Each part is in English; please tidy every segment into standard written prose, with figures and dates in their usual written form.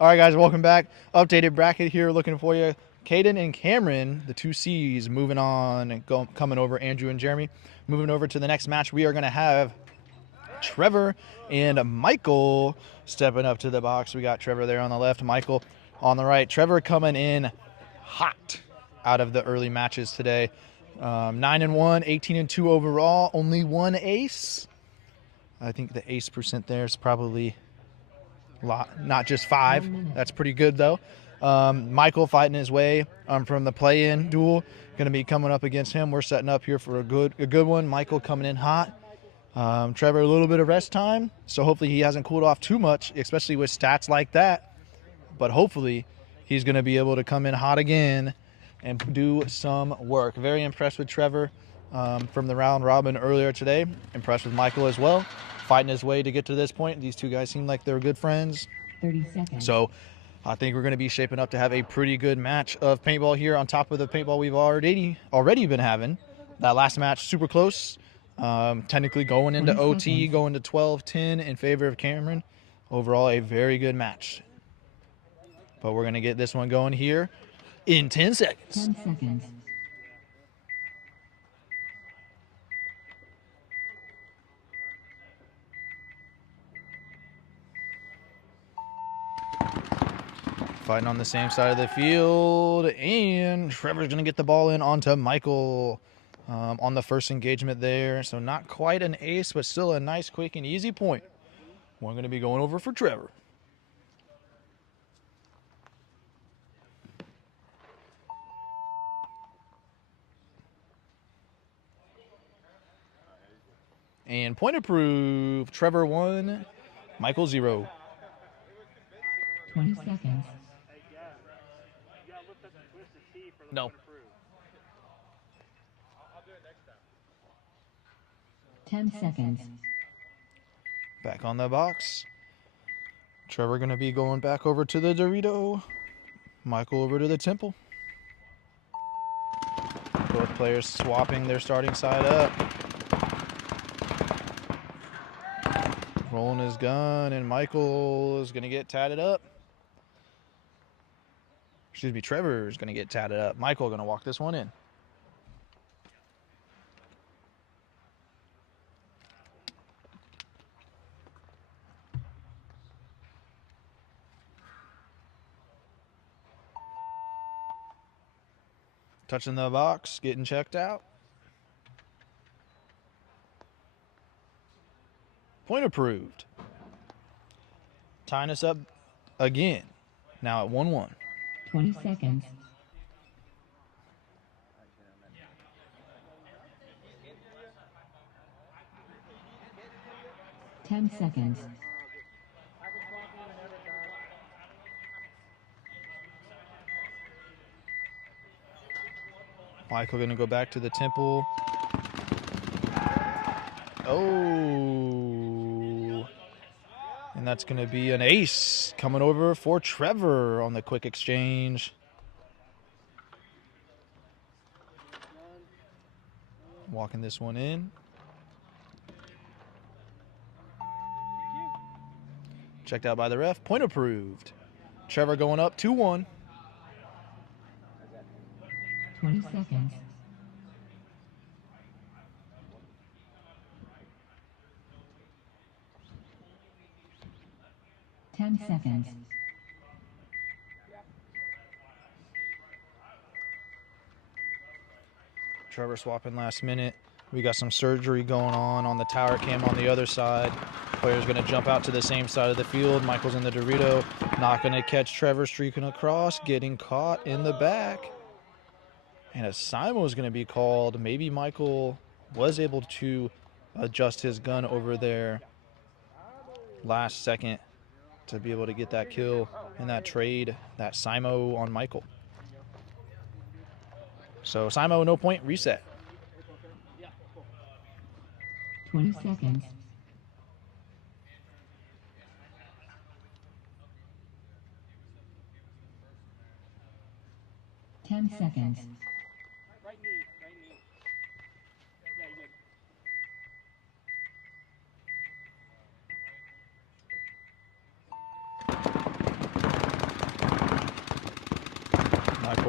All right, guys, welcome back. Updated bracket here looking for you. Caden and Cameron, the two C's, moving on and coming over. Andrew and Jeremy moving over to the next match. We are going to have Trevor and Michael stepping up to the box. We got Trevor there on the left, Michael on the right. Trevor coming in hot out of the early matches today. 9-1, 18-2 overall, only one ace. I think the ace percent there is probably not just 5. That's pretty good, though. Michael fighting his way from the play-in duel. Going to be coming up against him. We're setting up here for a good one. Michael coming in hot. Trevor, a little bit of rest time, so hopefully he hasn't cooled off too much, especially with stats like that. But hopefully he's going to be able to come in hot again and do some work. Very impressed with Trevor from the round robin earlier today. Impressed with Michael as well, fighting his way to get to this point. These two guys seem like they're good friends. 30 seconds. So I think we're going to be shaping up to have a pretty good match of paintball here on top of the paintball we've already been having. That last match, super close. Technically going into OT, going to 12-10 in favor of Cameron. Overall, a very good match. But we're going to get this one going here in 10 seconds. 10 seconds. Fighting on the same side of the field, and Trevor's going to get the ball in onto Michael on the first engagement there. So not quite an ace, but still a nice, quick, and easy point. We're going to be going over for Trevor. And point approved. Trevor 1, Michael 0. 20 seconds. No. 10 seconds. Back on the box. Trevor going to be going back over to the Dorito. Michael over to the Temple. Both players swapping their starting side up. Rolling his gun, and Michael is going to get tatted up. Excuse me, Trevor is going to get tatted up. Michael going to walk this one in. Touching the box, getting checked out. Point approved. Tying us up again. Now at 1-1. 20 seconds. Ten seconds. Michael going to go back to the Temple. Oh. And that's going to be an ace coming over for Trevor on the quick exchange. Walking this one in. Checked out by the ref. Point approved. Trevor going up 2-1. 20 seconds. Ten seconds. Trevor swapping last minute. We got some surgery going on the tower cam on the other side. Player's going to jump out to the same side of the field. Michael's in the Dorito. Not going to catch Trevor streaking across. Getting caught in the back. And a Simo is going to be called. Maybe Michael was able to adjust his gun over there last second to be able to get that kill in that trade. That Simo on Michael. So Simo, no point, reset. 20 seconds. Ten seconds.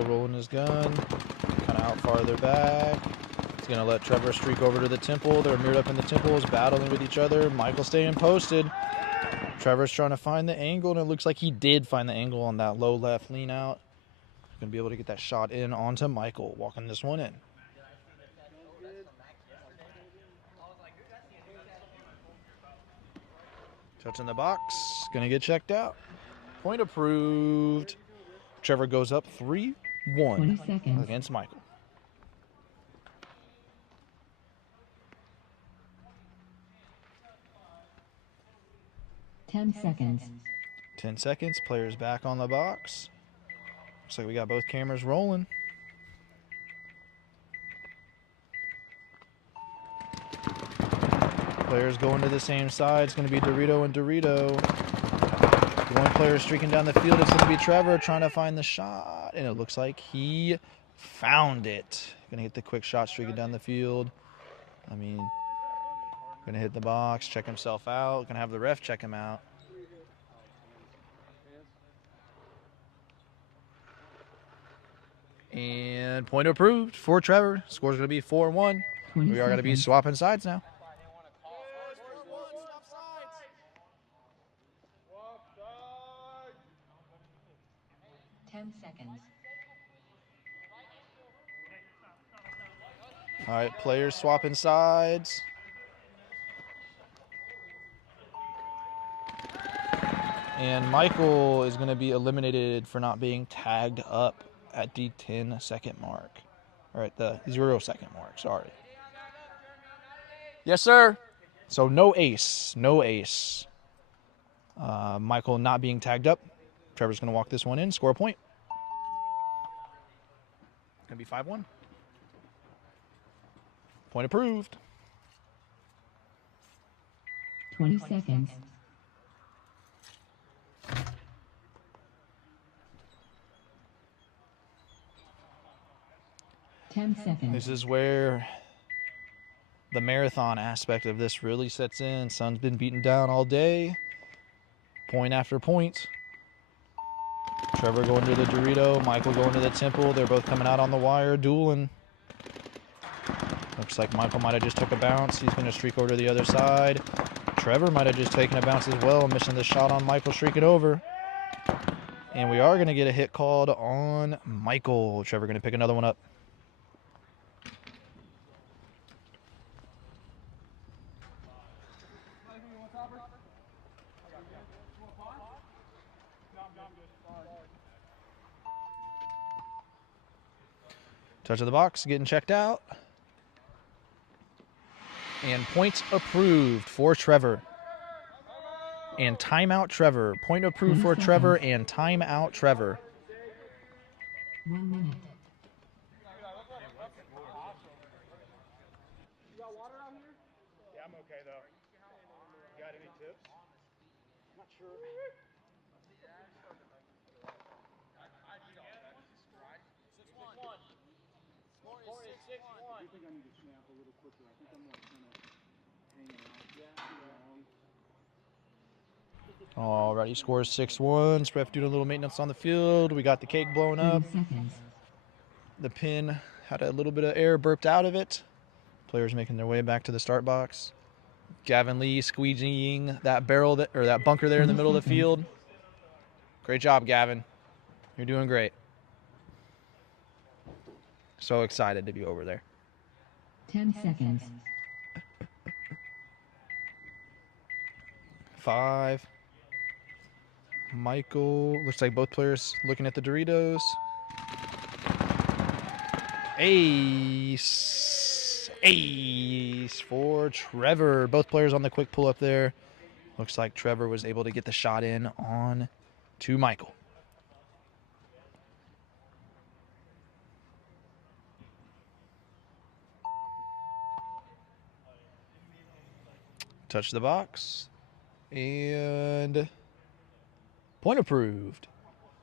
Michael rolling his gun, kind of out farther back. He's going to let Trevor streak over to the temple. They're mirrored up in the temples, battling with each other. Michael staying posted. Trevor's trying to find the angle, and it looks like he did find the angle on that low left lean out. Going to be able to get that shot in onto Michael, walking this one in. Touching the box, going to get checked out. Point approved. Trevor goes up 3-1 against Michael. 10 seconds. 10 seconds. Players back on the box. Looks like we got both cameras rolling. Players going to the same side. It's going to be Dorito and Dorito. One player streaking down the field. It's going to be Trevor trying to find the shot. And it looks like he found it. Going to hit the quick shot streaking down the field. Going to hit the box, check himself out. Going to have the ref check him out. And point approved for Trevor. Score's going to be 4-1. We are going to be swapping sides now. 10 seconds. All right, players swapping sides. And Michael is going to be eliminated for not being tagged up at the 10-second mark. All right, the 0-second mark, sorry. Yes, sir. So no ace, no ace. Michael not being tagged up. Trevor's going to walk this one in, score a point. Going to be 5-1. Point approved. 20 seconds. This is where the marathon aspect of this really sets in. Sun's been beaten down all day. Point after point. Trevor going to the Dorito, Michael going to the temple. They're both coming out on the wire, dueling. Looks like Michael might have just took a bounce. He's going to streak over to the other side. Trevor might have just taken a bounce as well, missing the shot on Michael, streaking over. And we are going to get a hit called on Michael. Trevor going to pick another one up. Touch of the box, getting checked out. And points approved for Trevor. And timeout Trevor. Point approved for Trevor and timeout Trevor. 1 minute. You got water out here? Yeah, I'm okay though. You got any tips? I'm not sure. Score is 6-1. I think I need to snap a little quicker. I think I'm like kind of hanging out. Alrighty, scores 6-1. Ref doing a little maintenance on the field. We got the cake blowing up. 30 seconds. The pin had a little bit of air burped out of it. Players making their way back to the start box. Gavin Lee squeegeeing that barrel or that bunker there in the middle of the field. Great job, Gavin. You're doing great. So excited to be over there. 10 seconds. 5. Michael. Looks like both players looking at the Doritos. Ace. Ace for Trevor. Both players on the quick pull up there. Looks like Trevor was able to get the shot in on to Michael. Touch the box. And point approved.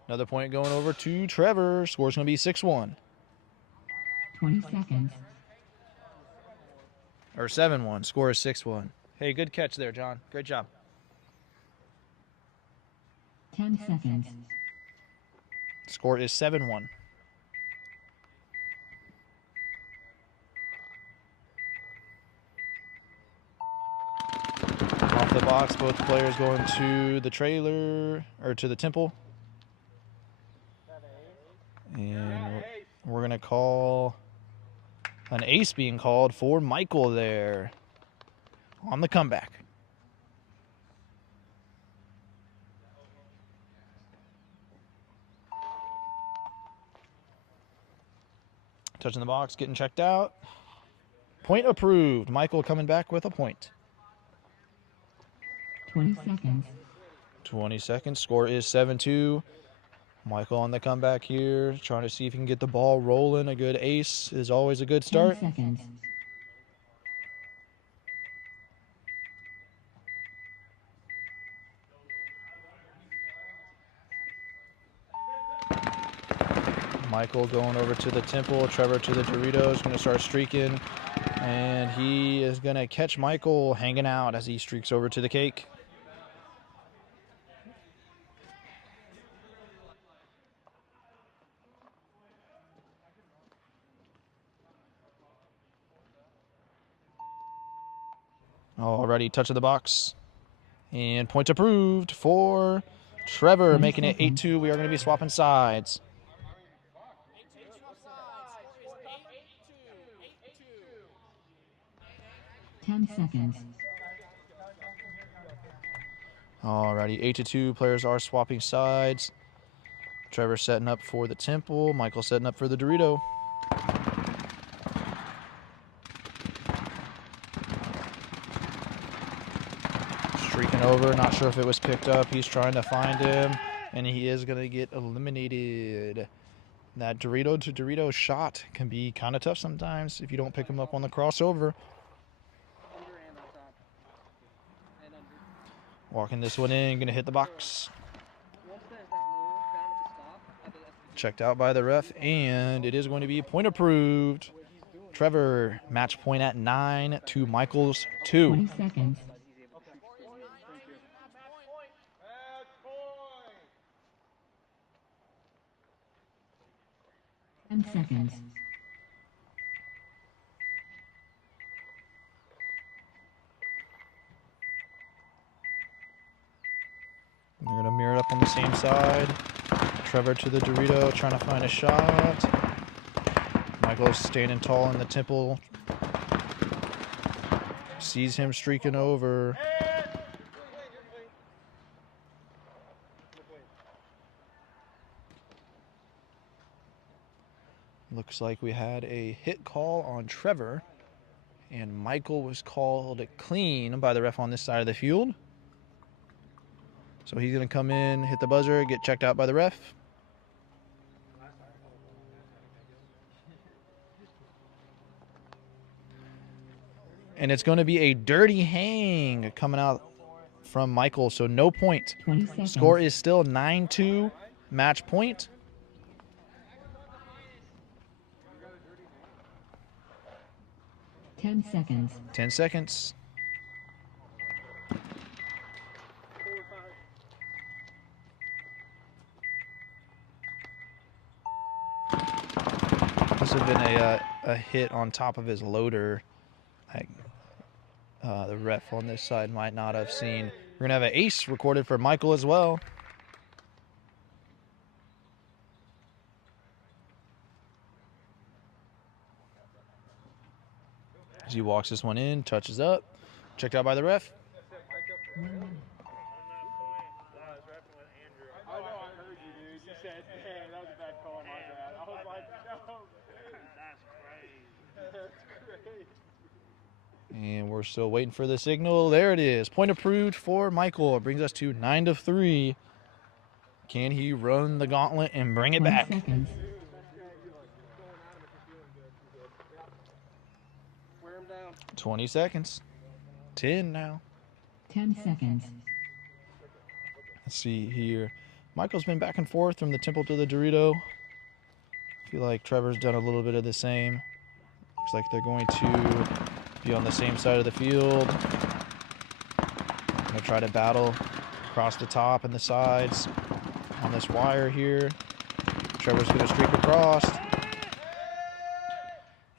Another point going over to Trevor. Score's going to be 6-1. 20 seconds. Or 7-1. Score is 6-1. Hey, good catch there, John. Great job. 10 seconds. Score is 7-1. Off the box, both players going to the trailer, or to the temple. And we're going to call an ace being called for Michael there on the comeback. Touching the box, getting checked out. Point approved. Michael coming back with a point. 20 seconds. 20 seconds. Score is 7-2. Michael on the comeback here, trying to see if he can get the ball rolling. A good ace is always a good 10 start. seconds. Michael going over to the temple. Trevor to the Doritos. Going to start streaking. And he is going to catch Michael hanging out as he streaks over to the cake. Already touch of the box. And point approved for Trevor, 20 making it seconds. 8-2. We are going to be swapping sides. 10 seconds. Alrighty, 8-2. Players are swapping sides. Trevor setting up for the temple. Michael setting up for the Dorito. Streaking over. Not sure if it was picked up. He's trying to find him, and he is going to get eliminated. That Dorito to Dorito shot can be kind of tough sometimes if you don't pick him up on the crossover. Walking this one in, going to hit the box. Checked out by the ref, and it is going to be point approved. Trevor, match point at 9 to Michael's 2. 20 seconds. Ten seconds. They're going to mirror it up on the same side. Trevor to the Dorito, trying to find a shot. Michael's standing tall in the temple. Sees him streaking over. Looks like we had a hit call on Trevor, and Michael was called clean by the ref on this side of the field. So he's going to come in, hit the buzzer, get checked out by the ref. And it's going to be a dirty hang coming out from Michael, so no point. 20 seconds. Score is still 9-2, match point. Ten seconds. 10 seconds. This would have been a hit on top of his loader. The ref on this side might not have seen. We're going to have an ace recorded for Michael as well. As he walks this one in, touches up. Checked out by the ref. On that point, I was rapping with Andrew. I know, I heard you, dude. You said, "Damn, that was a bad call, my bad." I was like, "No." That's crazy. That's great. And we're still waiting for the signal. There it is. Point approved for Michael. It brings us to 9-3. Can he run the gauntlet and bring it 20 back? seconds. Wear him down. 20 seconds. 10 now. 10 seconds. Let's see here. Michael's been back and forth from the temple to the Dorito. I feel like Trevor's done a little bit of the same. Looks like they're going to be on the same side of the field. Gonna try to battle across the top and the sides on this wire here. Trevor's gonna streak across.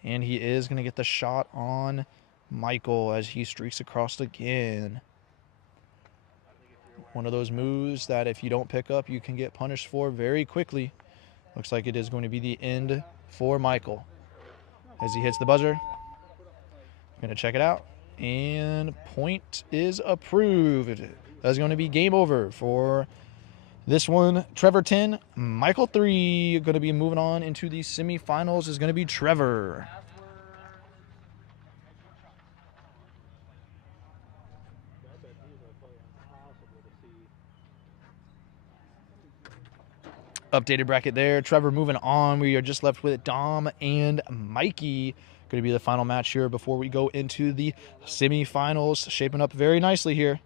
And he is gonna get the shot on Michael as he streaks across again. One of those moves that if you don't pick up, you can get punished for very quickly. Looks like it is going to be the end for Michael. As he hits the buzzer, going to check it out. And point is approved. That's going to be game over for this one. Trevor 10, Michael 3. Going to be moving on into the semifinals is going to be Trevor. Updated bracket there. Trevor moving on. We are just left with Dom and Mikey. Going to be the final match here before we go into the semifinals. Shaping up very nicely here.